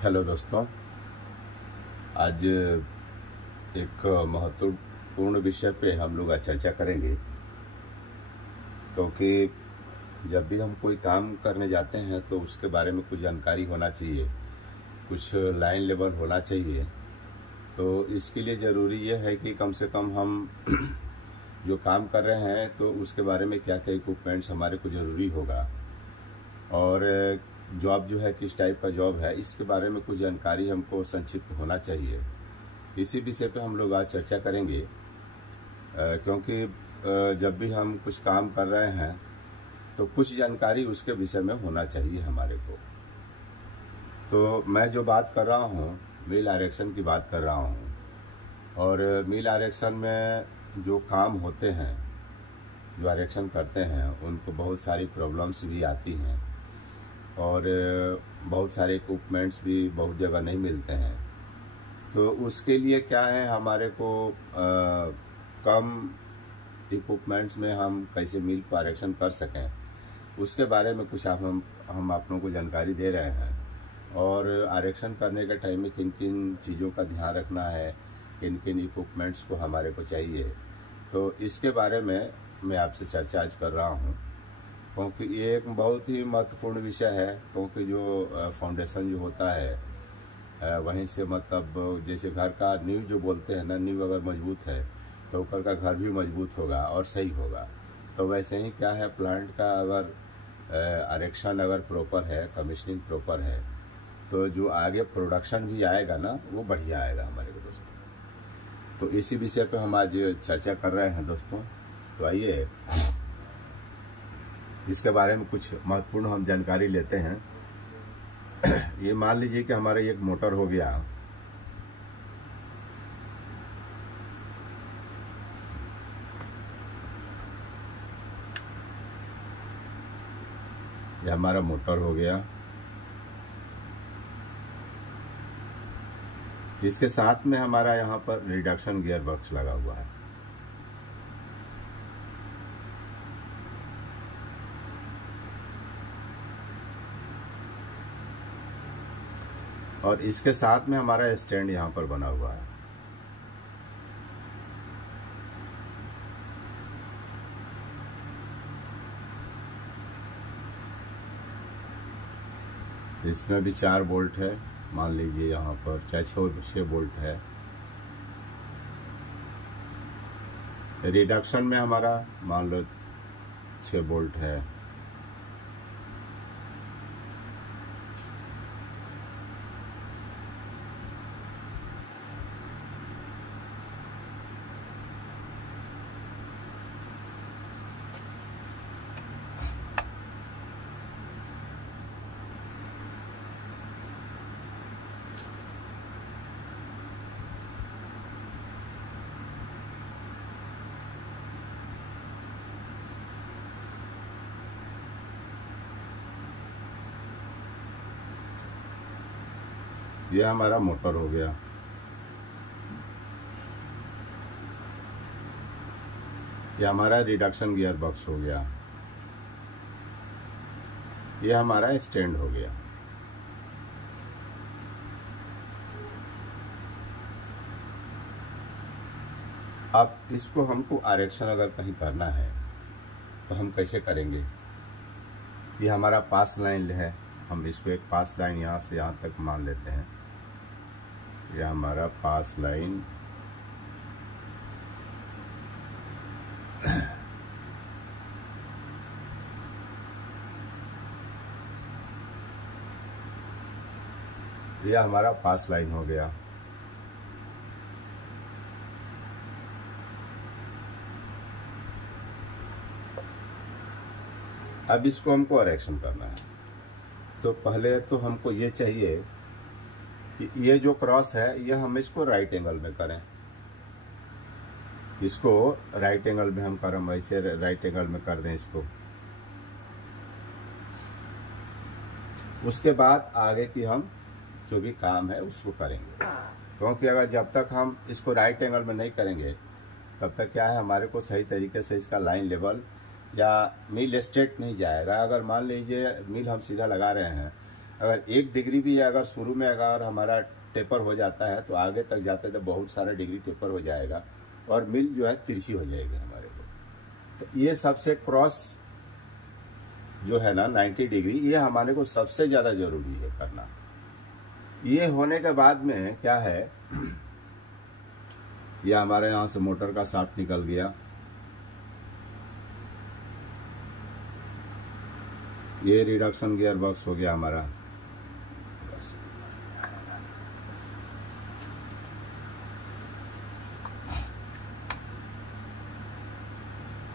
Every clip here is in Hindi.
हेलो दोस्तों, आज एक महत्वपूर्ण विषय पे हम लोग आज चर्चा करेंगे। क्योंकि जब भी हम कोई काम करने जाते हैं तो उसके बारे में कुछ जानकारी होना चाहिए, कुछ लाइन लेवल होना चाहिए। तो इसके लिए ज़रूरी यह है कि कम से कम हम जो काम कर रहे हैं तो उसके बारे में क्या क्या इक्विपमेंट्स हमारे को ज़रूरी होगा, और जॉब जो है किस टाइप का जॉब है इसके बारे में कुछ जानकारी हमको संक्षिप्त होना चाहिए। इसी विषय पे हम लोग आज चर्चा करेंगे। क्योंकि जब भी हम कुछ काम कर रहे हैं तो कुछ जानकारी उसके विषय में होना चाहिए हमारे को। तो मैं जो बात कर रहा हूँ मील आरक्षण की बात कर रहा हूँ, और मील आरक्षण में जो काम होते हैं, जो आरक्षण करते हैं, उनको बहुत सारी प्रॉब्लम्स भी आती हैं और बहुत सारे इक्विपमेंट्स भी बहुत जगह नहीं मिलते हैं। तो उसके लिए क्या है, हमारे को कम इक्विपमेंट्स में हम कैसे मील को आरक्षण कर सकें उसके बारे में कुछ हम आप लोगों को जानकारी दे रहे हैं। और आरक्षण करने के टाइम में किन किन चीज़ों का ध्यान रखना है, किन किन इक्विपमेंट्स को हमारे को चाहिए, तो इसके बारे में मैं आपसे चर्चा आज कर रहा हूँ। क्योंकि ये एक बहुत ही महत्वपूर्ण विषय है। क्योंकि जो फाउंडेशन जो होता है वहीं से मतलब जैसे घर का नींव जो बोलते हैं ना, नींव अगर मजबूत है तो ऊपर का घर भी मजबूत होगा और सही होगा। तो वैसे ही क्या है, प्लांट का अगर आरक्षण अगर प्रॉपर है, कमीशनिंग प्रॉपर है, तो जो आगे प्रोडक्शन भी आएगा ना वो बढ़िया आएगा हमारे को दोस्तों। तो इसी विषय पे हम आज चर्चा कर रहे हैं दोस्तों। तो आइए इसके बारे में कुछ महत्वपूर्ण हम जानकारी लेते हैं। ये मान लीजिए कि हमारा एक मोटर हो गया, ये हमारा मोटर हो गया। इसके साथ में हमारा यहाँ पर रिडक्शन गियर बॉक्स लगा हुआ है। और इसके साथ में हमारा स्टैंड यहाँ पर बना हुआ है। इसमें भी 4 बोल्ट है, मान लीजिए यहाँ पर 6 बोल्ट है। रिडक्शन में हमारा मान लो 6 बोल्ट है। ये हमारा मोटर हो गया। ये हमारा रिडक्शन गियर बॉक्स हो गया। ये हमारा स्टैंड हो गया। अब इसको हमको आरक्षण अगर कहीं करना है तो हम कैसे करेंगे। ये हमारा पास लाइन है, हम इसको एक पास लाइन यहाँ से यहाँ तक मान लेते हैं। ये हमारा पास लाइन ये हमारा पास लाइन हो गया। अब इसको हमको आरक्षण करना है तो पहले तो हमको ये चाहिए कि ये जो क्रॉस है ये हम इसको राइट एंगल में करें। इसको राइट एंगल में हम करें, वैसे राइट एंगल में कर दें इसको। उसके बाद आगे की हम जो भी काम है उसको करेंगे। क्योंकि अगर जब तक हम इसको राइट एंगल में नहीं करेंगे तब तक क्या है, हमारे को सही तरीके से इसका लाइन लेवल या मिल स्ट्रेट नहीं जाएगा। अगर मान लीजिए मिल हम सीधा लगा रहे हैं अगर 1 डिग्री भी अगर शुरू में अगर हमारा टेपर हो जाता है तो आगे तक जाते तो बहुत सारा डिग्री टेपर हो जाएगा और मिल जो है तिरछी हो जाएगी हमारे को। तो ये सबसे क्रॉस जो है ना 90 डिग्री, ये हमारे को सबसे ज़्यादा जरूरी है करना। ये होने के बाद में क्या है, ये हमारे यहाँ से मोटर का शाफ्ट निकल गया, ये रिडक्शन गियर बॉक्स हो गया हमारा।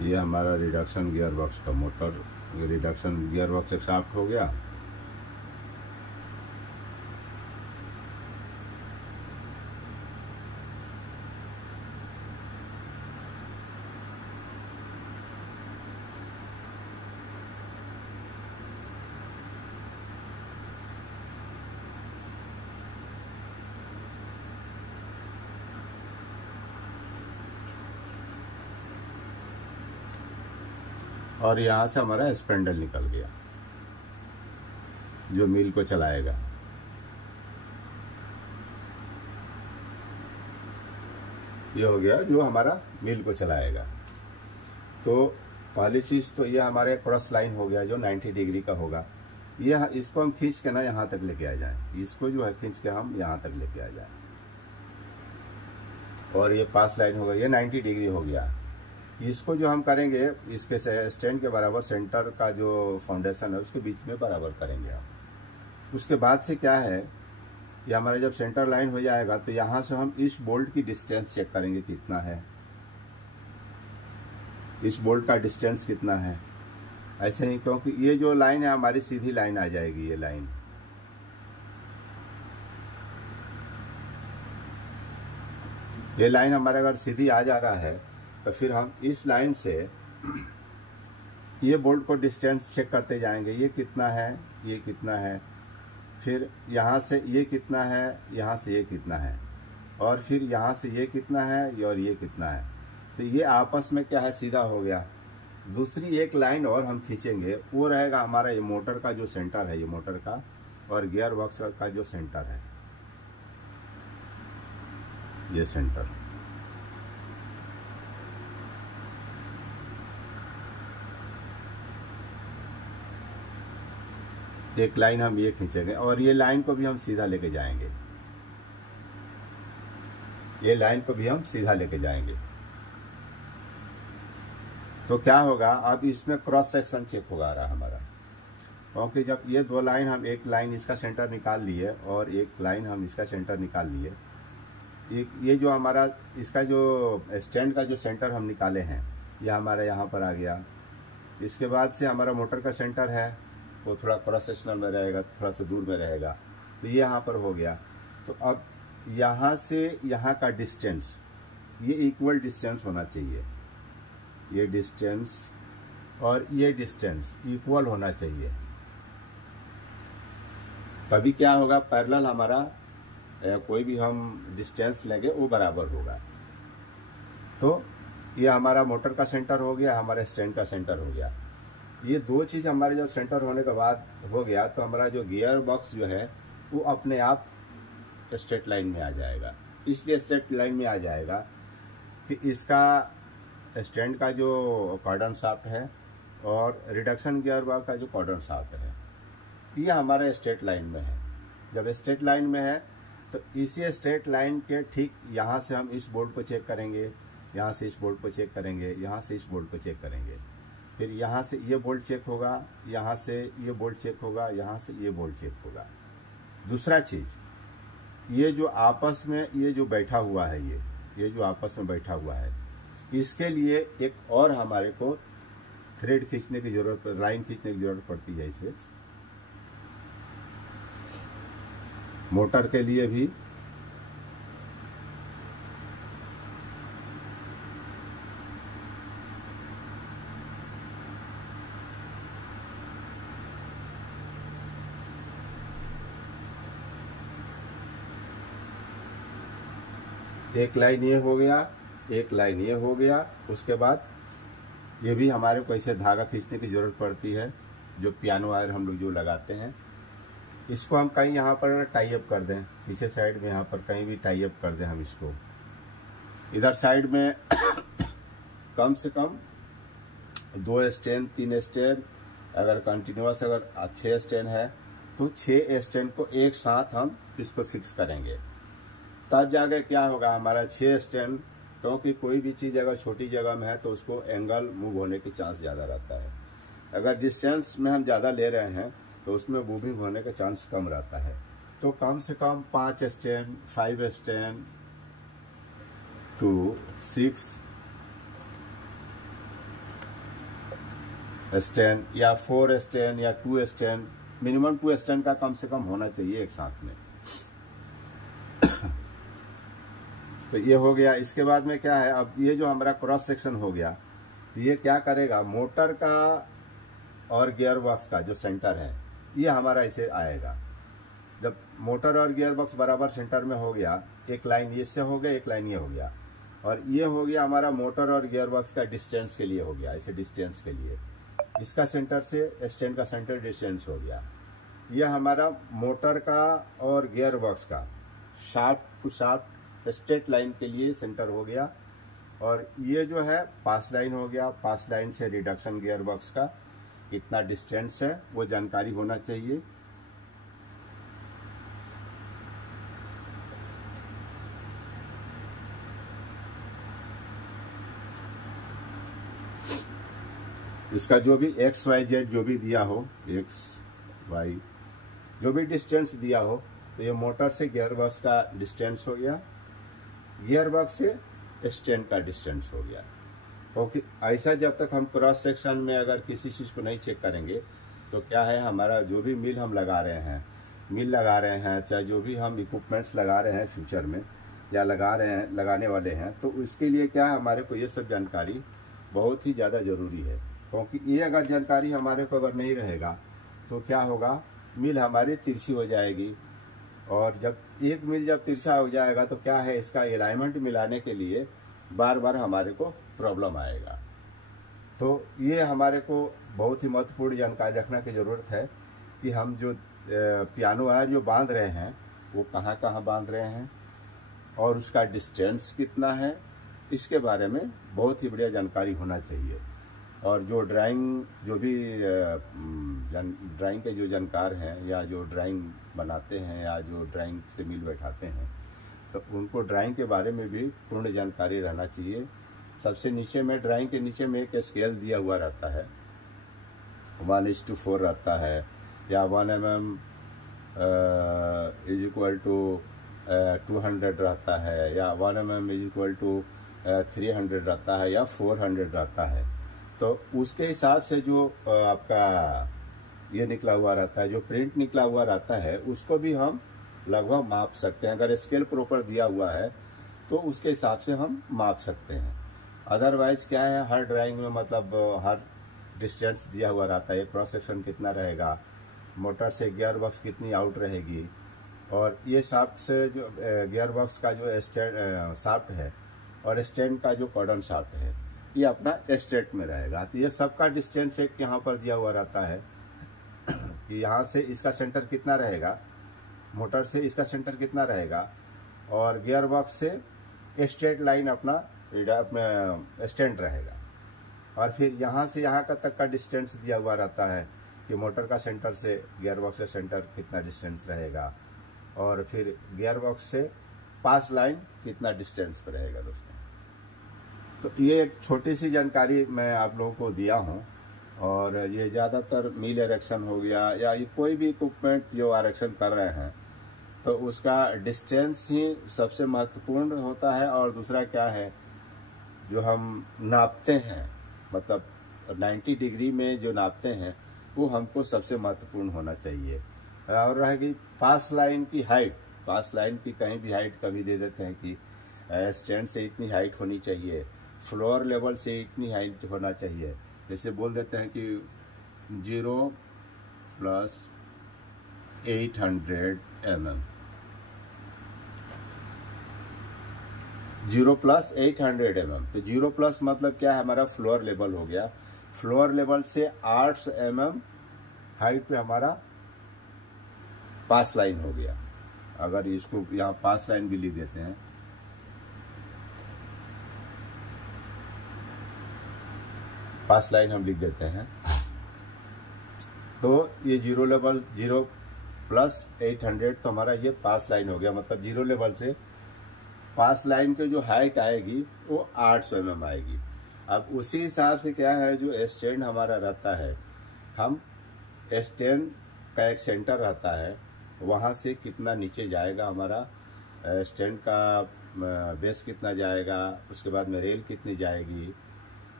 ये हमारा रिडक्शन गियर बॉक्स का मोटर, रिडक्शन गियर बॉक्स एक शाफ्ट हो गया। और यहाँ से हमारा स्पेंडल निकल गया जो मिल को चलाएगा। ये हो गया जो हमारा मिल को चलाएगा। तो पहली चीज तो ये हमारे क्रॉस लाइन हो गया जो 90 डिग्री का होगा। ये इसको हम खींच के ना यहाँ तक लेके आ जाएं, इसको जो है खींच के हम यहाँ तक लेके आ जाएं। और ये पास लाइन होगा, ये 90 डिग्री हो गया। इसको जो हम करेंगे इसके स्टैंड के बराबर सेंटर का जो फाउंडेशन है उसके बीच में बराबर करेंगे हम। उसके बाद से क्या है, ये हमारा जब सेंटर लाइन हो जाएगा तो यहाँ से हम इस बोल्ट की डिस्टेंस चेक करेंगे कितना है, इस बोल्ट का डिस्टेंस कितना है। ऐसे ही क्योंकि ये जो लाइन है हमारी सीधी लाइन आ जाएगी, ये लाइन हमारा अगर सीधी आ जा रहा है तो फिर हम इस लाइन से ये बोल्ट को डिस्टेंस चेक करते जाएंगे, ये कितना है, ये कितना है, फिर यहाँ से ये कितना है, यहाँ से ये कितना है, और फिर यहाँ से ये कितना है और ये कितना है। तो ये आपस में क्या है, सीधा हो गया। दूसरी एक लाइन और हम खींचेंगे, वो रहेगा हमारा ये मोटर का जो सेंटर है, ये मोटर का और गियर बॉक्स का जो सेंटर है, ये सेंटर। एक लाइन हम ये खींचेंगे और ये लाइन को भी हम सीधा लेके जाएंगे, ये लाइन को भी हम सीधा लेके जाएंगे। तो क्या होगा, अब इसमें क्रॉस सेक्शन चेक होगा रहा हमारा, क्योंकि जब ये दो लाइन हम एक लाइन इसका सेंटर निकाल लिए और एक लाइन हम इसका सेंटर निकाल लिए, ये जो हमारा इसका जो स्टैंड का जो सेंटर हम निकाले हैं ये हमारा यहाँ पर आ गया। इसके बाद से हमारा मोटर का सेंटर है वो थोड़ा क्रॉस सेक्शनल में रहेगा, थोड़ा सा दूर में रहेगा, तो ये यहाँ पर हो गया। तो अब यहाँ से यहाँ का डिस्टेंस, ये इक्वल डिस्टेंस होना चाहिए, ये डिस्टेंस और ये डिस्टेंस इक्वल होना चाहिए, तभी क्या होगा, पैरेलल हमारा कोई भी हम डिस्टेंस लेंगे वो बराबर होगा। तो ये हमारा मोटर का सेंटर हो गया, हमारा स्टैंड का सेंटर हो गया। ये दो चीज़ हमारे जब सेंटर होने के बाद हो गया तो हमारा जो गियर बॉक्स जो है वो अपने आप स्ट्रेट लाइन में आ जाएगा। इसलिए स्ट्रेट लाइन में आ जाएगा कि इसका स्टैंड का जो कॉर्डन शाफ्ट है और रिडक्शन गियर बॉक्स का जो कॉर्डन शाफ्ट है ये हमारे स्ट्रेट लाइन में है। जब स्ट्रेट लाइन में है तो इसी स्ट्रेट लाइन के ठीक यहाँ से हम इस बोल्ट को चेक करेंगे, यहाँ से इस बोल्ट को चेक करेंगे, यहाँ से इस बोल्ट को चेक करेंगे, फिर यहाँ से ये बोल्ट चेक होगा, यहाँ से ये बोल्ट चेक होगा, यहाँ से ये बोल्ट चेक होगा। दूसरा चीज़, ये जो आपस में ये जो बैठा हुआ है, ये जो आपस में बैठा हुआ है, इसके लिए एक और हमारे को थ्रेड खींचने की जरूरत, लाइन खींचने की जरूरत पड़ती है। इसे मोटर के लिए भी एक लाइन ये हो गया, एक लाइन ये हो गया। उसके बाद ये भी हमारे को ऐसे धागा खींचने की जरूरत पड़ती है, जो पियानो वायर हम लोग जो लगाते हैं इसको हम कहीं यहाँ पर टाई अप कर दें, पीछे साइड में यहाँ पर कहीं भी टाई अप कर दें हम इसको। इधर साइड में कम से कम 2 स्टैंड 3 स्टैंड, अगर कंटिन्यूस अगर 6 स्टैंड है तो 6 स्टैंड को एक साथ हम इसको फिक्स करेंगे। तब जाके क्या होगा, हमारा 6 स्टैंड, क्योंकि कोई भी चीज़ अगर छोटी जगह में है तो उसको एंगल मूव होने के चांस ज़्यादा रहता है। अगर डिस्टेंस में हम ज़्यादा ले रहे हैं तो उसमें मूविंग होने का चांस कम रहता है। तो कम से कम 5 स्टैंड 5 स्टैंड टू 6 स्टैंड या 4 स्टैंड या 2 स्टैंड, मिनिमम 2 स्टैंड का कम से कम होना चाहिए एक साथ में। तो ये हो गया। इसके बाद में क्या है, अब ये जो हमारा क्रॉस सेक्शन हो गया, तो ये क्या करेगा, मोटर का और गियर बॉक्स का जो सेंटर है ये हमारा इसे आएगा। जब मोटर और गियर बॉक्स बराबर सेंटर में हो गया, एक लाइन ये से हो गया, एक लाइन ये हो गया, और ये हो गया हमारा मोटर और गियर बॉक्स का डिस्टेंस के लिए हो गया, इसे डिस्टेंस के लिए। इसका सेंटर से स्टैंड का सेंटर डिस्टेंस हो गया। यह हमारा मोटर का और गियर बॉक्स का shaft to shaft straight line के लिए सेंटर हो गया। और ये जो है पास लाइन हो गया, पास लाइन से रिडक्शन गियर बॉक्स का कितना डिस्टेंस है वो जानकारी होना चाहिए। इसका जो भी एक्स वाई जेड जो भी दिया हो, एक्स वाई जो भी डिस्टेंस दिया हो, तो ये मोटर से गियर बॉक्स का डिस्टेंस हो गया, गियर बॉक्स से स्टैंड का डिस्टेंस हो गया। क्योंकि ऐसा जब तक हम क्रॉस सेक्शन में अगर किसी चीज़ को नहीं चेक करेंगे तो क्या है, हमारा जो भी मिल हम लगा रहे हैं, मिल लगा रहे हैं, चाहे जो भी हम इक्विपमेंट्स लगा रहे हैं फ्यूचर में या लगा रहे हैं, लगाने वाले हैं, तो उसके लिए क्या है, हमारे को ये सब जानकारी बहुत ही ज़्यादा ज़रूरी है। क्योंकि ये अगर जानकारी हमारे को अगर नहीं रहेगा तो क्या होगा, मिल हमारी तिरछी हो जाएगी। और जब एक मिल जब तिरछा हो जाएगा तो क्या है, इसका अलाइनमेंट मिलाने के लिए बार बार हमारे को प्रॉब्लम आएगा। तो ये हमारे को बहुत ही महत्वपूर्ण जानकारी रखने की ज़रूरत है कि हम जो पियानो वायर जो बांध रहे हैं वो कहाँ कहाँ बांध रहे हैं और उसका डिस्टेंस कितना है, इसके बारे में बहुत ही बढ़िया जानकारी होना चाहिए। और जो ड्राइंग जो भी ड्राइंग के जो जानकार हैं या जो ड्राइंग बनाते हैं या जो ड्राइंग से मिल बैठाते हैं, तो उनको ड्राइंग के बारे में भी पूर्ण जानकारी रहना चाहिए। सबसे नीचे में ड्राइंग के नीचे में एक स्केल दिया हुआ रहता है, 1:4 रहता है, या 1 mm इज इक्वल टू 200 रहता है, या 1 mm इज इक्वल टू 300 रहता है, या 400 रहता है। तो उसके हिसाब से जो आपका ये निकला हुआ रहता है, जो प्रिंट निकला हुआ रहता है, उसको भी हम लगभग माप सकते हैं। अगर स्केल प्रॉपर दिया हुआ है तो उसके हिसाब से हम माप सकते हैं। अदरवाइज क्या है, हर ड्राइंग में मतलब हर डिस्टेंस दिया हुआ रहता है, क्रॉस सेक्शन कितना रहेगा, मोटर से गियर बॉक्स कितनी आउट रहेगी, और ये शाफ्ट से जो गियर बॉक्स का जो शाफ्ट है और स्टैंड का जो कॉर्डन शाफ्ट है ये अपना स्ट्रेट में रहेगा। तो ये सबका डिस्टेंस एक यहाँ पर दिया हुआ रहता है कि यहाँ से इसका सेंटर कितना रहेगा, मोटर से इसका सेंटर कितना रहेगा, और गियर बॉक्स से स्ट्रेट लाइन अपना स्टैंड रहेगा। और फिर यहाँ से यहाँ का तक का डिस्टेंस दिया हुआ रहता है कि मोटर का सेंटर से गियर बॉक्स का सेंटर कितना डिस्टेंस रहेगा, और फिर गियर बॉक्स से पास लाइन कितना डिस्टेंस पर रहेगा दोस्तों। तो ये एक छोटी सी जानकारी मैं आप लोगों को दिया हूँ। और ये ज़्यादातर मिल इरेक्शन हो गया या ये कोई भी इक्विपमेंट जो इरेक्शन कर रहे हैं तो उसका डिस्टेंस ही सबसे महत्वपूर्ण होता है। और दूसरा क्या है, जो हम नापते हैं, मतलब 90 डिग्री में जो नापते हैं वो हमको सबसे महत्वपूर्ण होना चाहिए। और रहेगी पास लाइन की हाइट, पास लाइन की कहीं भी हाइट कभी दे देते हैं कि स्टैंड से इतनी हाइट होनी चाहिए, फ्लोर लेवल से इतनी हाइट होना चाहिए। जैसे बोल देते हैं कि 0 + 800 mm, 0 + 800 mm। तो 0 प्लस मतलब क्या है, हमारा फ्लोर लेवल हो गया। फ्लोर लेवल से 800 mm हाइट पे हमारा पास लाइन हो गया। अगर इसको यहाँ पास लाइन भी लिख देते हैं, पास लाइन हम लिख देते हैं, तो ये जीरो लेवल 0 प्लस 800 तो हमारा ये पास लाइन हो गया। मतलब जीरो लेवल से पास लाइन के जो हाइट आएगी वो 800 mm आएगी। अब उसी हिसाब से क्या है, जो स्टैंड हमारा रहता है, हम स्टैंड का एक सेंटर रहता है, वहाँ से कितना नीचे जाएगा हमारा स्टैंड का बेस कितना जाएगा, उसके बाद में रेल कितनी जाएगी,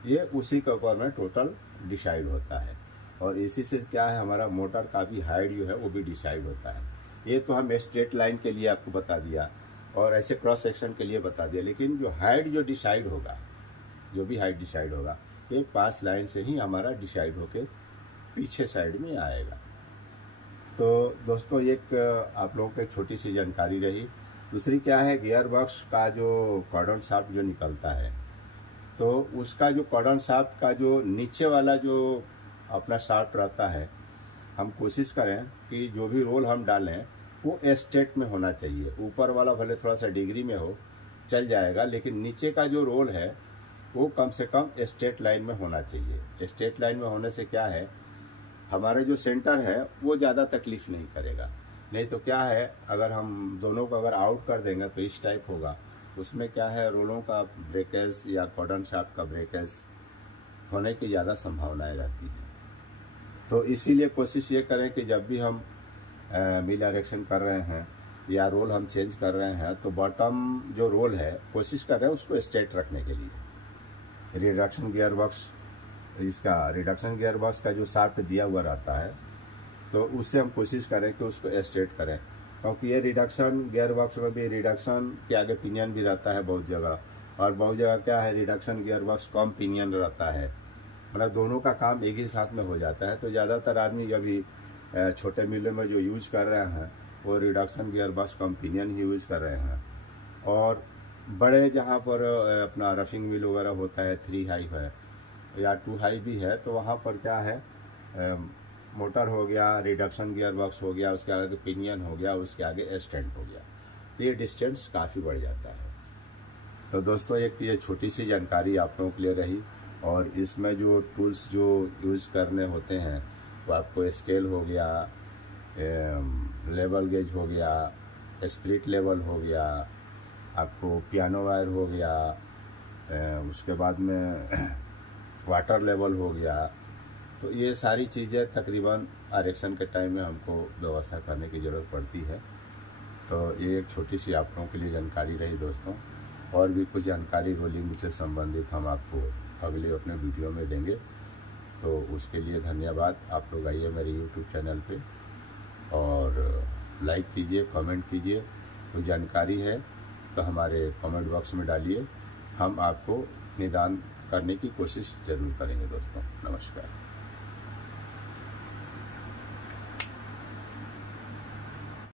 ये उसी के ऊपर में टोटल डिसाइड होता है। और इसी से क्या है, हमारा मोटर का भी हाइट जो है वो भी डिसाइड होता है। ये तो हम स्ट्रेट लाइन के लिए आपको बता दिया और ऐसे क्रॉस सेक्शन के लिए बता दिया, लेकिन जो हाइट जो डिसाइड होगा, जो भी हाइट डिसाइड होगा, ये पास लाइन से ही हमारा डिसाइड होके पीछे साइड में आएगा। तो दोस्तों एक आप लोगों को एक छोटी सी जानकारी रही। दूसरी क्या है, गियर बॉक्स का जो कॉर्डन शाफ्ट जो निकलता है, तो उसका जो कॉर्डन शाफ्ट का जो नीचे वाला जो अपना शाफ्ट रहता है, हम कोशिश करें कि जो भी रोल हम डालें वो स्ट्रेट में होना चाहिए। ऊपर वाला भले थोड़ा सा डिग्री में हो चल जाएगा, लेकिन नीचे का जो रोल है वो कम से कम स्ट्रेट लाइन में होना चाहिए। स्ट्रेट लाइन में होने से क्या है, हमारे जो सेंटर है वो ज़्यादा तकलीफ नहीं करेगा। नहीं तो क्या है, अगर हम दोनों को अगर आउट कर देंगे तो इस टाइप होगा, उसमें क्या है, रोलों का ब्रेकेज या कॉर्डन शाफ्ट का ब्रेकेज होने की ज़्यादा संभावनाएं रहती है। तो इसीलिए कोशिश ये करें कि जब भी हम मिल डायरेक्शन कर रहे हैं या रोल हम चेंज कर रहे हैं, तो बॉटम जो रोल है कोशिश कर रहे हैं उसको स्ट्रेट रखने के लिए। रिडक्शन गियर बॉक्स, इसका रिडक्शन गियर बॉक्स का जो शाफ्ट दिया हुआ रहता है, तो उससे हम कोशिश करें कि उसको स्ट्रेट करें, क्योंकि ये रिडक्शन गियर बॉक्स में भी रिडक्शन के आगे पिनियन भी रहता है बहुत जगह, और बहुत जगह क्या है, रिडक्शन गियर बॉक्स कम पिनियन रहता है। मतलब दोनों का काम एक ही साथ में हो जाता है। तो ज़्यादातर आदमी अभी छोटे मिलों में जो यूज कर रहे हैं वो रिडक्शन गियर बॉक्स कम पिनियन ही यूज कर रहे हैं। और बड़े जहाँ पर अपना रफिंग मिल वगैरह होता है, 3 हाई है या 2 हाई भी है, तो वहाँ पर क्या है, मोटर हो गया, रिडक्शन गियर बॉक्स हो गया, उसके आगे पिनियन हो गया, उसके आगे स्टैंड हो गया, तो ये डिस्टेंस काफ़ी बढ़ जाता है। तो दोस्तों एक ये छोटी सी जानकारी आप लोगों के लिए रही। और इसमें जो टूल्स जो यूज़ करने होते हैं वो आपको स्केल हो गया, लेवल गेज हो गया, स्प्लिट लेवल हो गया, आपको पियानो वायर हो गया, उसके बाद में वाटर लेवल हो गया। तो ये सारी चीज़ें तकरीबन आरक्षण के टाइम में हमको व्यवस्था करने की ज़रूरत पड़ती है। तो ये एक छोटी सी आप लोगों के लिए जानकारी रही दोस्तों। और भी कुछ जानकारी रोलिंग से संबंधित हम आपको अगले अपने वीडियो में देंगे। तो उसके लिए धन्यवाद। आप लोग आइए मेरे YouTube चैनल पे और लाइक कीजिए, कमेंट कीजिए। कोई जानकारी है तो हमारे कमेंट बॉक्स में डालिए, हम आपको निदान करने की कोशिश ज़रूर करेंगे दोस्तों। नमस्कार।